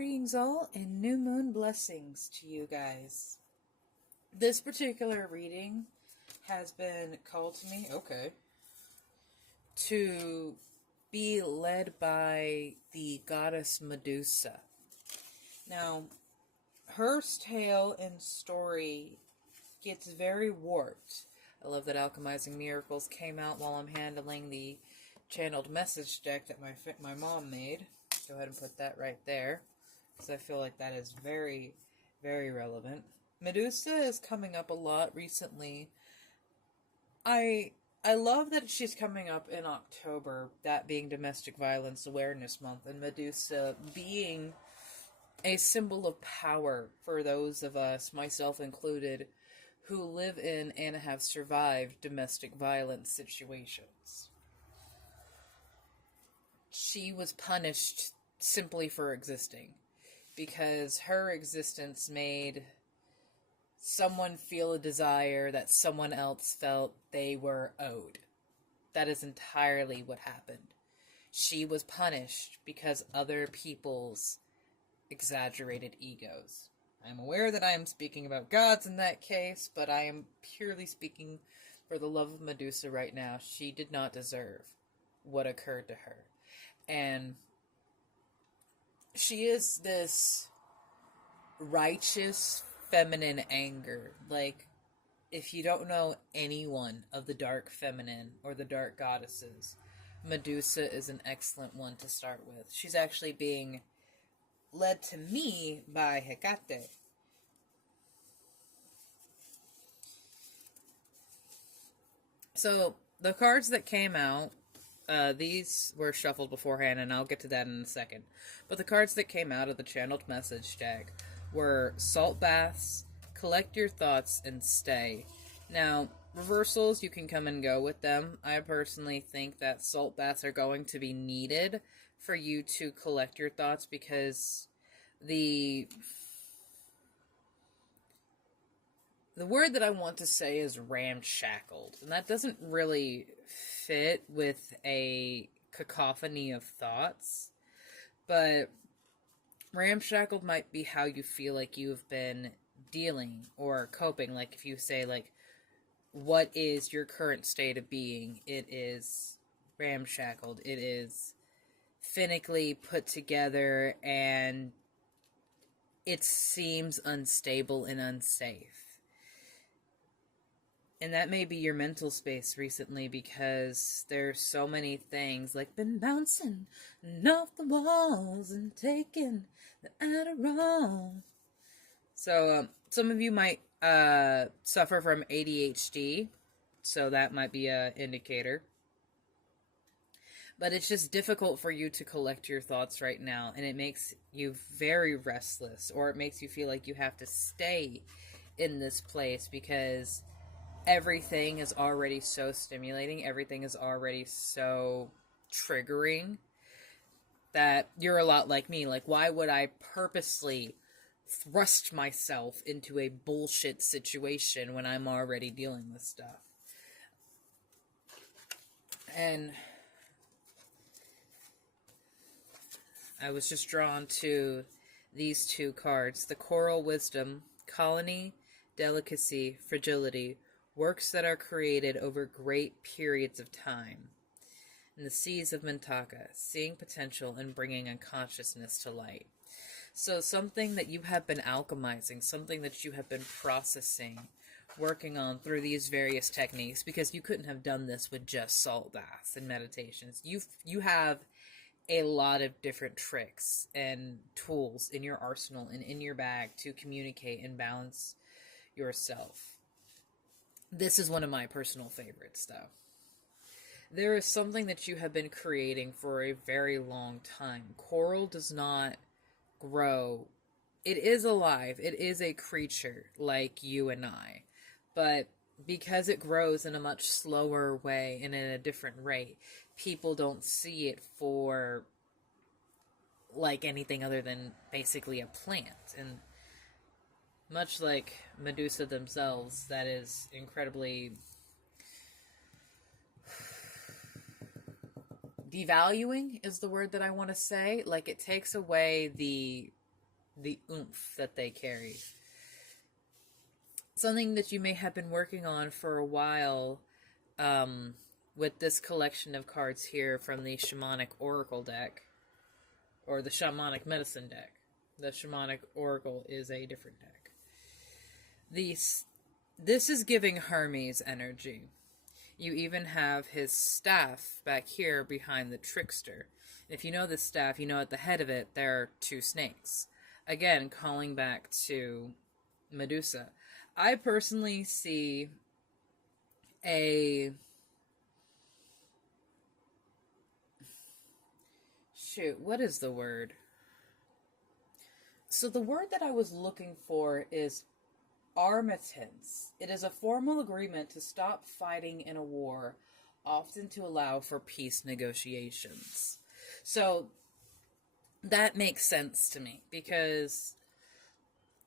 Greetings all, and new moon blessings to you guys. This particular reading has been called to me, to be led by the goddess Medusa. Now, her tale and story gets very warped. I love that Alchemizing Miracles came out while I'm handling the channeled message deck that my mom made. Go ahead and put that right there, because I feel like that is very, very relevant. Medusa is coming up a lot recently. I love that she's coming up in October, that being Domestic Violence Awareness Month, and Medusa being a symbol of power for those of us, myself included, who live in and have survived domestic violence situations. She was punished simply for existing, because her existence made someone feel a desire that someone else felt they were owed. That is entirely what happened. She was punished because other people's exaggerated egos. I am aware that I am speaking about gods in that case, but I am purely speaking for the love of Medusa right now. She did not deserve what occurred to her. And she is this righteous, feminine anger. Like, if you don't know anyone of the dark feminine or the dark goddesses, Medusa is an excellent one to start with. She's actually being led to me by Hecate. So, the cards that came out, these were shuffled beforehand, and I'll get to that in a second. But the cards that came out of the channeled message deck were Salt Baths, Collect Your Thoughts, and Stay. Now, reversals, you can come and go with them. I personally think that Salt Baths are going to be needed for you to collect your thoughts, because the word that I want to say is ramshackled, and that doesn't really fit with a cacophony of thoughts, but ramshackled might be how you feel like you've been dealing or coping. Like, if you say, like, what is your current state of being? It is ramshackled. It is finically put together, and it seems unstable and unsafe. And that may be your mental space recently, because there's so many things, like, been bouncing off the walls and taking the Adderall. So, some of you might suffer from ADHD, so that might be an indicator. But it's just difficult for you to collect your thoughts right now, and it makes you very restless, or it makes you feel like you have to stay in this place, because everything is already so stimulating, everything is already so triggering, that you're a lot like me. Like, why would I purposely thrust myself into a bullshit situation when I'm already dealing with stuff? And I was just drawn to these two cards. The Coral Wisdom, Colony, Delicacy, Fragility, works that are created over great periods of time. And the Seas of Mintaka, seeing potential and bringing unconsciousness to light. So something that you have been alchemizing, something that you have been processing, working on through these various techniques, because you couldn't have done this with just salt baths and meditations. You have a lot of different tricks and tools in your arsenal and in your bag to communicate and balance yourself. This is one of my personal favorites, though. There is something that you have been creating for a very long time. Coral does not grow. It is alive. It is a creature like you and I. But because it grows in a much slower way and in a different rate, people don't see it for like anything other than basically a plant. And much like Medusa themselves, that is incredibly devaluing is the word that I want to say. Like, it takes away the the oomph that they carry. Something that you may have been working on for a while, with this collection of cards here from the Shamanic Oracle deck, or the Shamanic Medicine deck. The Shamanic Oracle is a different deck. This is giving Hermes energy. You even have his staff back here behind the trickster. If you know the staff, you know at the head of it there are two snakes. Again, calling back to Medusa. I personally see a... Shoot, what is the word? So the word that I was looking for is armistice. It is a formal agreement to stop fighting in a war, often to allow for peace negotiations. So that makes sense to me, because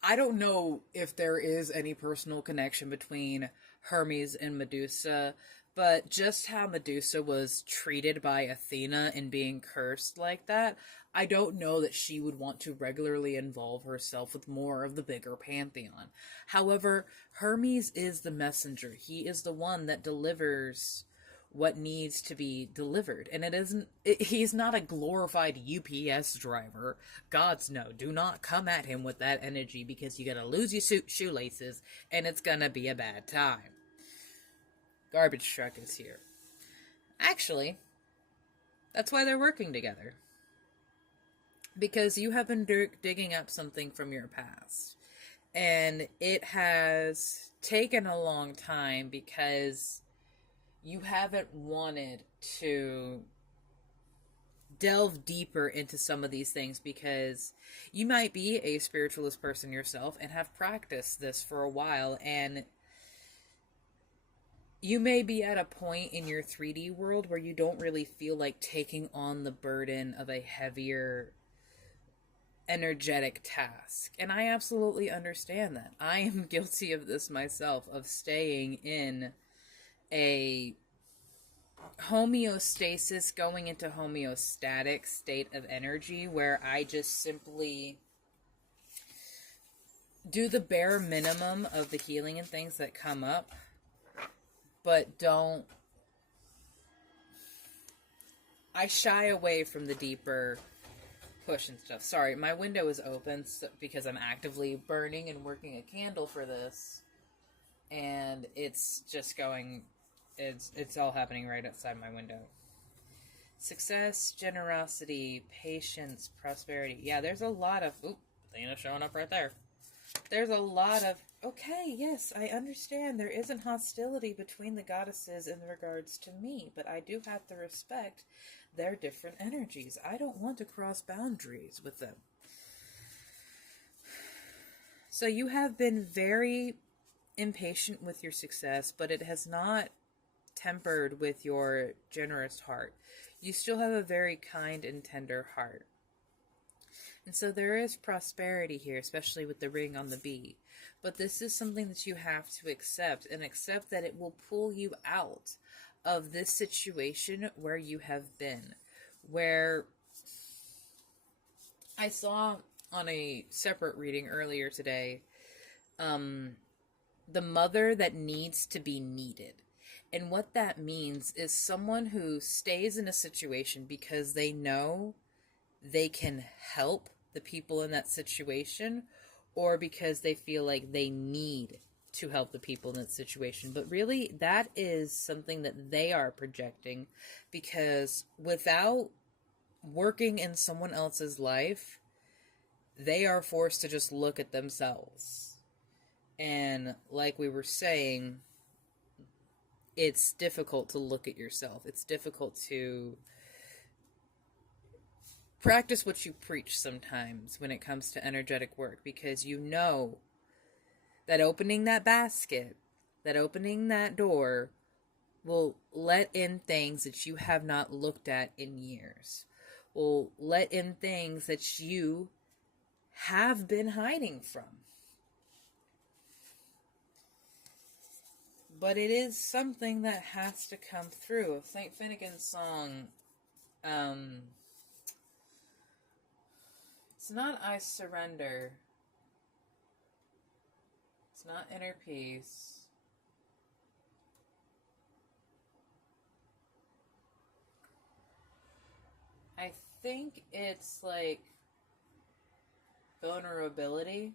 I don't know if there is any personal connection between Hermes and Medusa, but just how Medusa was treated by Athena in being cursed like that, I don't know that she would want to regularly involve herself with more of the bigger pantheon. However, Hermes is the messenger. He is the one that delivers what needs to be delivered. And he's not a glorified UPS driver. Gods no, do not come at him with that energy, because you're gonna lose your shoelaces and it's gonna be a bad time. Garbage truck is here. Actually, that's why they're working together. Because you have been digging up something from your past. And it has taken a long time because you haven't wanted to delve deeper into some of these things, because you might be a spiritualist person yourself and have practiced this for a while, and you may be at a point in your 3D world where you don't really feel like taking on the burden of a heavier energetic task. And I absolutely understand that. I am guilty of this myself, of staying in a homeostasis, going into homeostatic state of energy where I just simply do the bare minimum of the healing and things that come up, but don't... I shy away from the deeper push and stuff. Sorry, my window is open because I'm actively burning and working a candle for this, and it's just going... It's all happening right outside my window. Success, generosity, patience, prosperity. Yeah, there's a lot of... Oop, Athena showing up right there. There's a lot of... Okay, yes, I understand there isn't hostility between the goddesses in regards to me, but I do have to respect their different energies. I don't want to cross boundaries with them. So you have been very impatient with your success, but it has not tempered with your generous heart. You still have a very kind and tender heart. And so there is prosperity here, especially with the ring on the bee. But this is something that you have to accept, and accept that it will pull you out of this situation where you have been. Where I saw on a separate reading earlier today, the mother that needs to be needed. And what that means is someone who stays in a situation because they know they can help the people in that situation, or because they feel like they need to help the people in that situation. But really, that is something that they are projecting, because without working in someone else's life, they are forced to just look at themselves. And like we were saying, it's difficult to look at yourself. It's difficult to practice what you preach sometimes when it comes to energetic work, because you know that opening that basket, that opening that door, will let in things that you have not looked at in years. Will let in things that you have been hiding from. But it is something that has to come through. St. Finnegan's song, It's not I surrender. It's not inner peace. I think it's like vulnerability.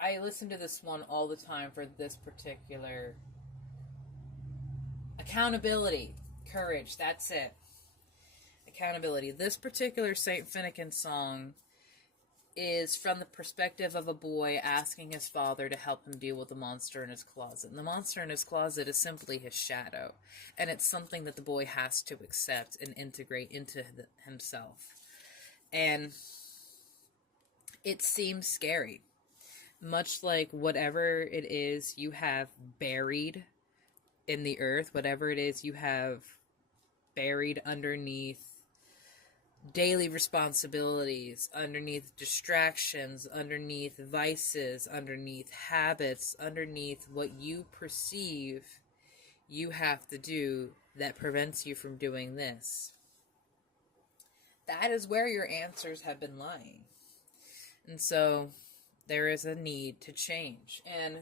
I listen to this one all the time for this particular accountability, courage. That's it. Accountability. This particular Saint Finnegan song is from the perspective of a boy asking his father to help him deal with the monster in his closet. And the monster in his closet is simply his shadow. And it's something that the boy has to accept and integrate into himself. And it seems scary. Much like whatever it is you have buried in the earth, whatever it is you have buried underneath daily responsibilities, underneath distractions, underneath vices, underneath habits, underneath what you perceive you have to do that prevents you from doing this. That is where your answers have been lying. And so there is a need to change. And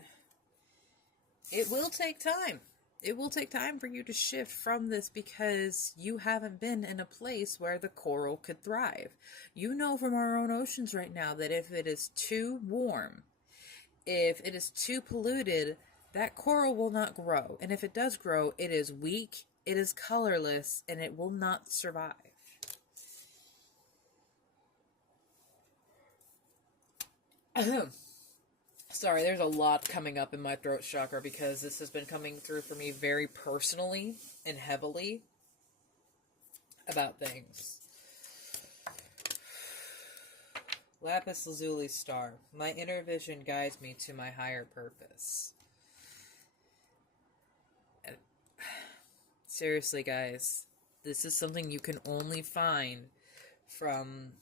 it will take time. It will take time for you to shift from this because you haven't been in a place where the coral could thrive. You know from our own oceans right now that if it is too warm, if it is too polluted, that coral will not grow. And if it does grow, it is weak, it is colorless, and it will not survive. Sorry, there's a lot coming up in my throat chakra because this has been coming through for me very personally and heavily about things. Lapis Lazuli star. My inner vision guides me to my higher purpose. Seriously, guys, this is something you can only find from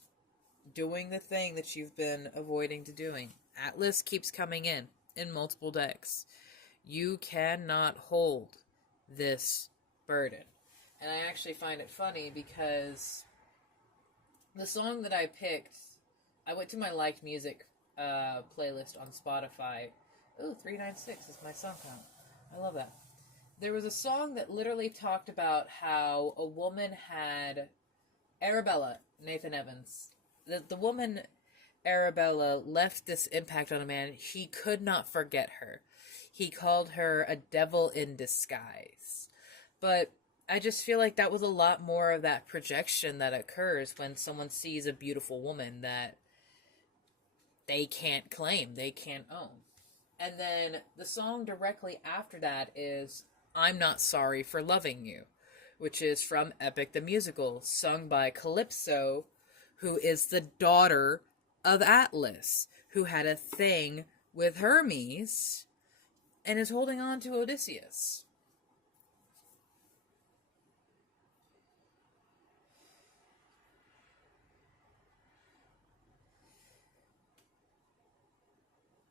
doing the thing that you've been avoiding to doing. Atlas keeps coming in multiple decks. You cannot hold this burden. And I actually find it funny because the song that I picked, I went to my liked music playlist on Spotify. Ooh, 396 is my song count. I love that. There was a song that literally talked about how a woman had Arabella, Nathan Evans. The woman Arabella left this impact on a man. He could not forget her. He called her a devil in disguise. But I just feel like that was a lot more of that projection that occurs when someone sees a beautiful woman that they can't claim, they can't own. And then the song directly after that is I'm Not Sorry for Loving You, which is from Epic the Musical, sung by Calypso, who is the daughter of Atlas, who had a thing with Hermes and is holding on to Odysseus.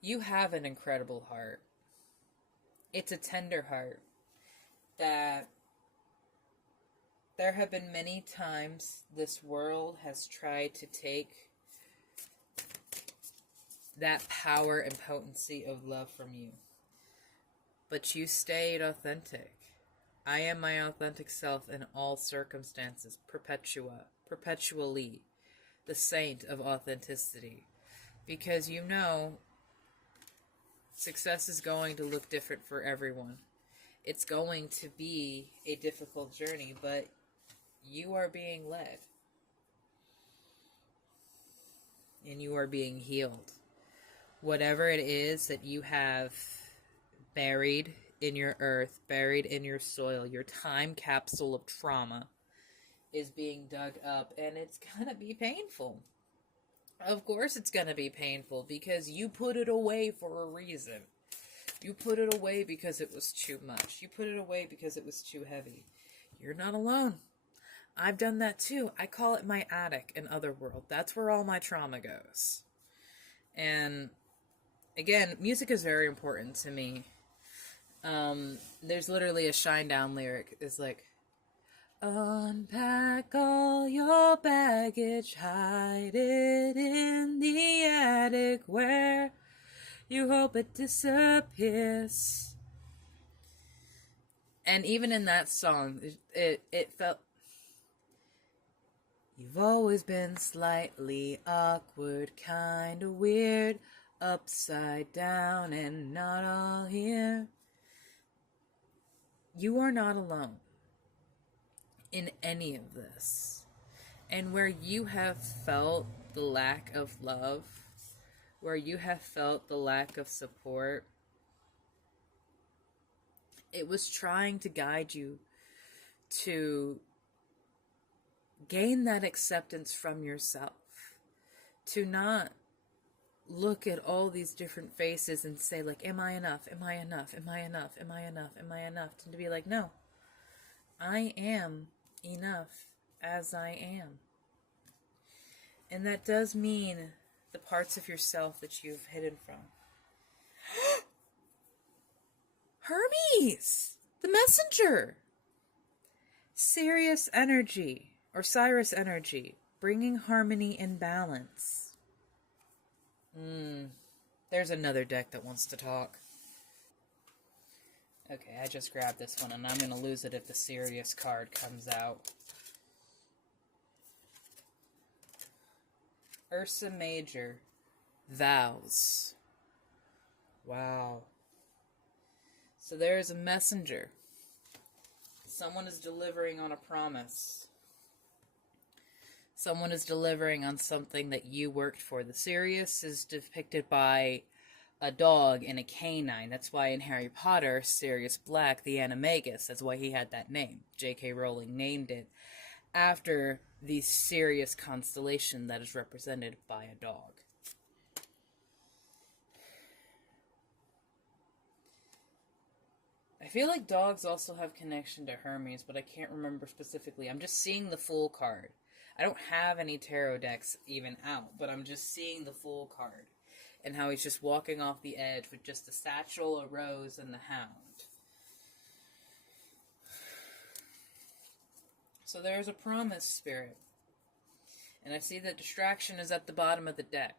You have an incredible heart. It's a tender heart that there have been many times this world has tried to take that power and potency of love from you. But you stayed authentic. I am my authentic self in all circumstances, perpetually, the saint of authenticity. Because you know, success is going to look different for everyone. It's going to be a difficult journey, but you are being led. And you are being healed. Whatever it is that you have buried in your earth, buried in your soil, your time capsule of trauma is being dug up, and it's gonna be painful. Of course it's gonna be painful because you put it away for a reason. You put it away because it was too much. You put it away because it was too heavy. You're not alone. I've done that too. I call it my attic in Otherworld. That's where all my trauma goes. And again, music is very important to me. There's literally a Shinedown lyric. It's like, Unpack all your baggage, hide it in the attic where you hope it disappears. And even in that song, it felt... You've always been slightly awkward, kinda weird, upside down and not all here. You are not alone in any of this. And where you have felt the lack of love, where you have felt the lack of support, it was trying to guide you to gain that acceptance from yourself, to not look at all these different faces and say, like, am I enough? Am I enough? Am I enough? Am I enough? Am I enough? And to be like, no, I am enough as I am. And that does mean the parts of yourself that you've hidden from. Hermes! The messenger! Sirius energy, or Cyrus energy, bringing harmony and balance. There's another deck that wants to talk. Okay, I just grabbed this one, and I'm going to lose it if the Sirius card comes out. Ursa Major. Vows. Wow. So there is a messenger. Someone is delivering on a promise. Someone is delivering on something that you worked for. The Sirius is depicted by a dog and a canine. That's why in Harry Potter, Sirius Black, the Animagus, that's why he had that name. J.K. Rowling named it after the Sirius constellation that is represented by a dog. I feel like dogs also have connection to Hermes, but I can't remember specifically. I'm just seeing the Fool card. I don't have any tarot decks even out, but I'm just seeing the Fool card. And how he's just walking off the edge with just a satchel, a rose, and the hound. So there's a promise, Spirit. And I see that distraction is at the bottom of the deck.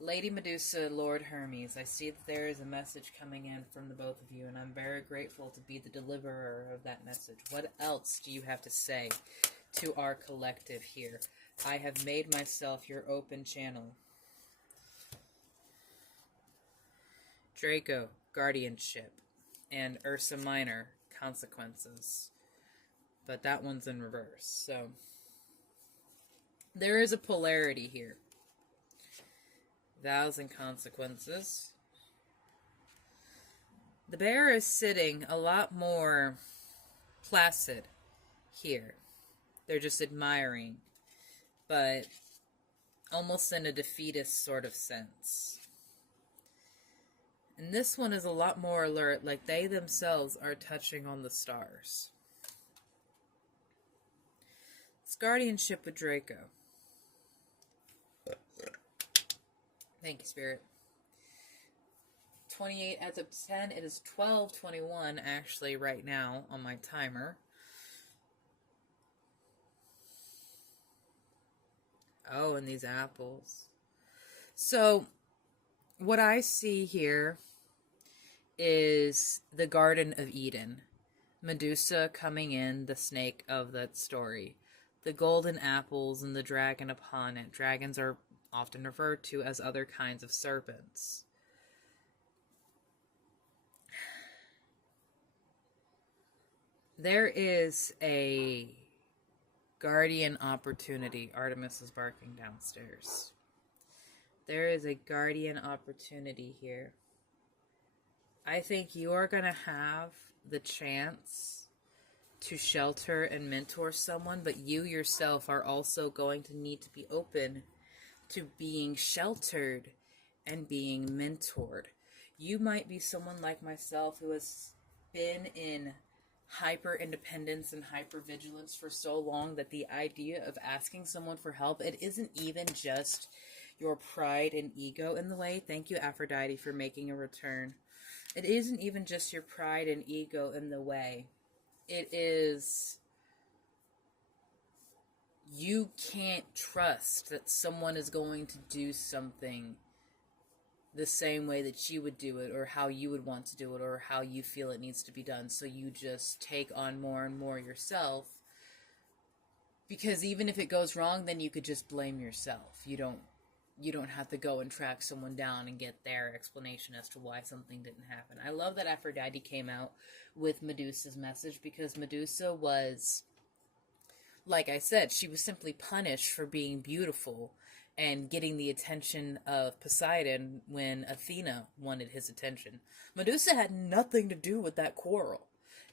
Lady Medusa, Lord Hermes, I see that there is a message coming in from the both of you, and I'm very grateful to be the deliverer of that message. What else do you have to say to our collective here? I have made myself your open channel. Draco, guardianship, and Ursa Minor, consequences. But that one's in reverse, so there is a polarity here. Vows and consequences. The bear is sitting a lot more placid here. They're just admiring, but almost in a defeatist sort of sense. And this one is a lot more alert, like they themselves are touching on the stars. It's guardianship with Draco. Thank you, Spirit. 28 adds up to 10. It is 12:21 actually right now on my timer. Oh, and these apples. So, what I see here is the Garden of Eden. Medusa coming in, the snake of that story. The golden apples and the dragon upon it. Dragons are often referred to as other kinds of serpents. There is a guardian opportunity. Artemis is barking downstairs. There is a guardian opportunity here. I think you are going to have the chance to shelter and mentor someone, but you yourself are also going to need to be open to being sheltered and being mentored. You might be someone like myself who has been in hyper independence and hyper vigilance for so long that the idea of asking someone for help, it isn't even just your pride and ego in the way. Thank you, Aphrodite, for making a return. It isn't even just your pride and ego in the way. It is you can't trust that someone is going to do something the same way that you would do it, or how you would want to do it, or how you feel it needs to be done. So you just take on more and more yourself, because even if it goes wrong, then you could just blame yourself. You don't have to go and track someone down and get their explanation as to why something didn't happen. I love that Aphrodite came out with Medusa's message, because Medusa was, like I said, she was simply punished for being beautiful and getting the attention of Poseidon when Athena wanted his attention. Medusa had nothing to do with that quarrel.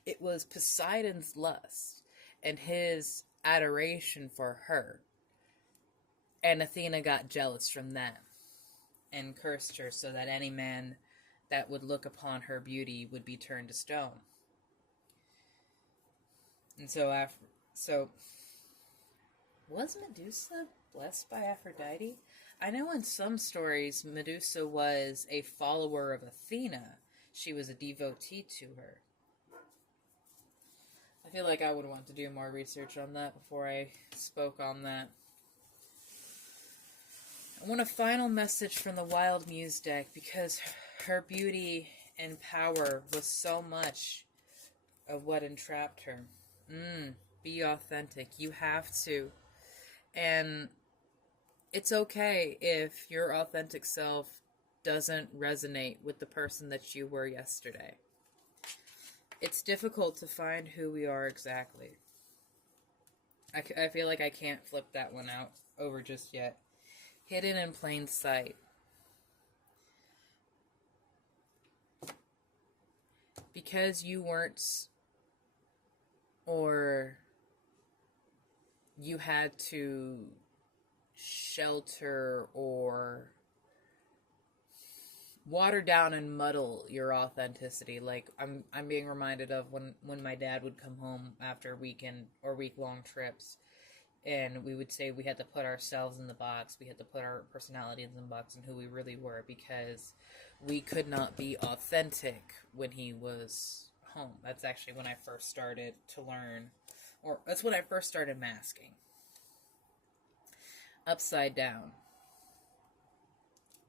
It was Poseidon's lust and his adoration for her. And Athena got jealous from that and cursed her, so that any man that would look upon her beauty would be turned to stone. And so was Medusa blessed by Aphrodite? I know in some stories Medusa was a follower of Athena. She was a devotee to her. I feel like I would want to do more research on that before I spoke on that. I want a final message from the Wild Muse deck, because her beauty and power was so much of what entrapped her. Be authentic. You have to. And it's okay if your authentic self doesn't resonate with the person that you were yesterday. It's difficult to find who we are exactly. I feel like I can't flip that one out over just yet. Hidden in plain sight. Because you weren't, or you had to shelter or water down and muddle your authenticity. Like I'm being reminded of when my dad would come home after weekend or week-long trips, and we would say we had to put ourselves in the box. We had to put our personalities in the box and who we really were, because we could not be authentic when he was home. That's actually when I first started to learn, or that's when I first started masking. Upside down.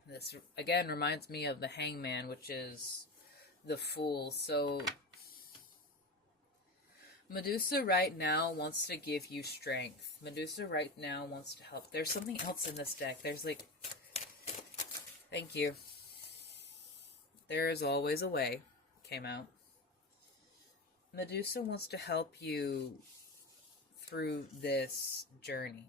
This, again, reminds me of the Hangman, which is the Fool. So Medusa right now wants to give you strength. Medusa right now wants to help. There's something else in this deck. There's like... Thank you. There is always a way. Came out. Medusa wants to help you through this journey.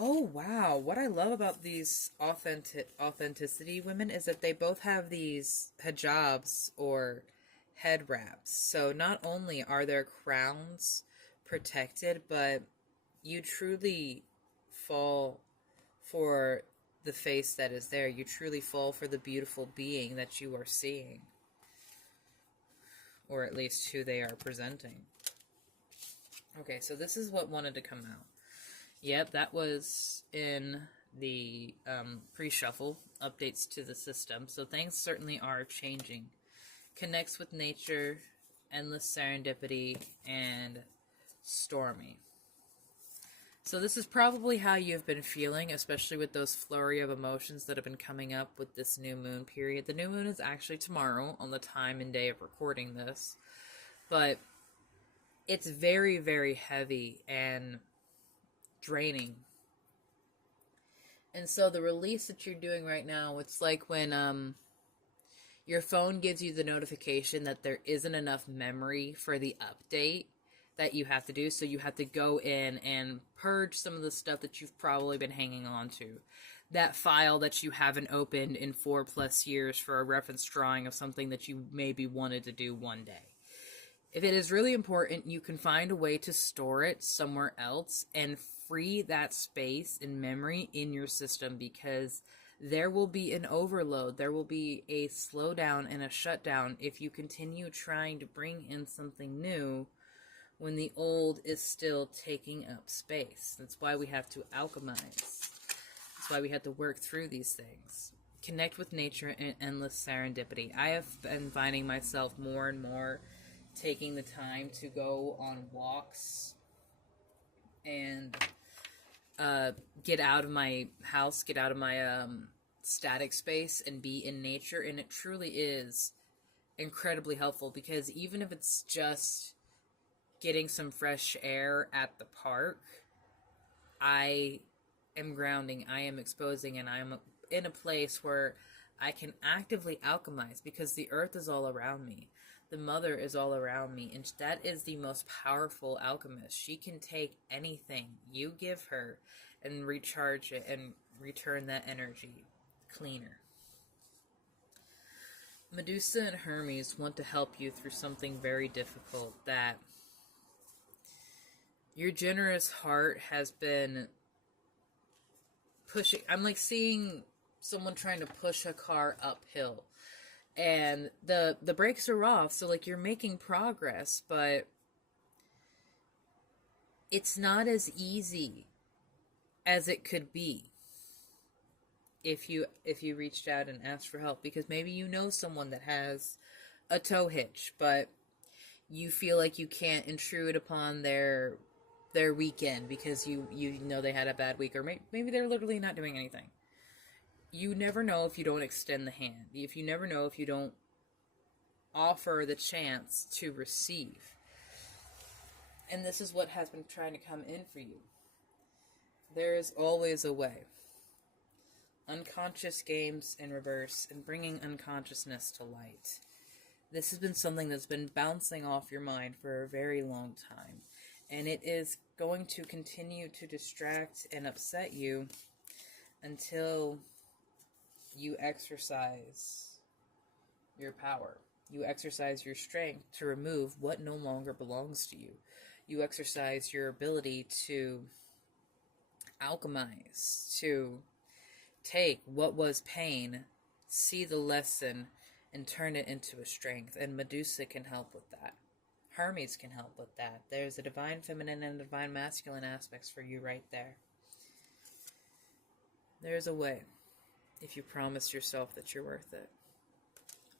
Oh, wow. What I love about these authenticity women is that they both have these hijabs, or head wraps. So not only are their crowns protected, but you truly fall for the face that is there. You truly fall for the beautiful being that you are seeing. Or at least who they are presenting. Okay, so this is what wanted to come out. Yep, that was in the pre-shuffle updates to the system. So things certainly are changing. Connects with nature, endless serendipity, and stormy. So this is probably how you've been feeling, especially with those flurry of emotions that have been coming up with this new moon period. The new moon is actually tomorrow on the time and day of recording this. But it's very, very heavy and draining. And so the release that you're doing right now, it's like when your phone gives you the notification that there isn't enough memory for the update that you have to do. So you have to go in and purge some of the stuff that you've probably been hanging on to. That file that you haven't opened in 4+ years for a reference drawing of something that you maybe wanted to do one day. If it is really important, you can find a way to store it somewhere else and free that space and memory in your system, because there will be an overload. There will be a slowdown and a shutdown if you continue trying to bring in something new when the old is still taking up space. That's why we have to alchemize. That's why we have to work through these things. Connect with nature and endless serendipity. I have been finding myself more and more taking the time to go on walks and get out of my house, get out of my static space, and be in nature. And it truly is incredibly helpful, because even if it's just getting some fresh air at the park, I am grounding, I am exposing, and I am in a place where I can actively alchemize, because the earth is all around me. The mother is all around me, and that is the most powerful alchemist. She can take anything you give her and recharge it and return that energy cleaner. Medusa and Hermes want to help you through something very difficult that your generous heart has been pushing. I'm like seeing someone trying to push a car uphill, and the brakes are off, so like you're making progress, but it's not as easy as it could be if you reached out and asked for help, because maybe you know someone that has a tow hitch, but you feel like you can't intrude upon their weekend because you know they had a bad week, or maybe they're literally not doing anything. You never know if you don't extend the hand. If you never know if you don't offer the chance to receive. And this is what has been trying to come in for you. There is always a way. Unconscious games in reverse and bringing unconsciousness to light. This has been something that's been bouncing off your mind for a very long time. And it is going to continue to distract and upset you until you exercise your power. You exercise your strength to remove what no longer belongs to you. You exercise your ability to alchemize, to take what was pain, see the lesson, and turn it into a strength. And Medusa can help with that. Hermes can help with that. There's a divine feminine and a divine masculine aspects for you right there. There's a way, if you promise yourself that you're worth it.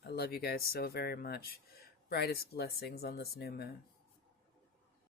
I love you guys so very much. Brightest blessings on this new moon.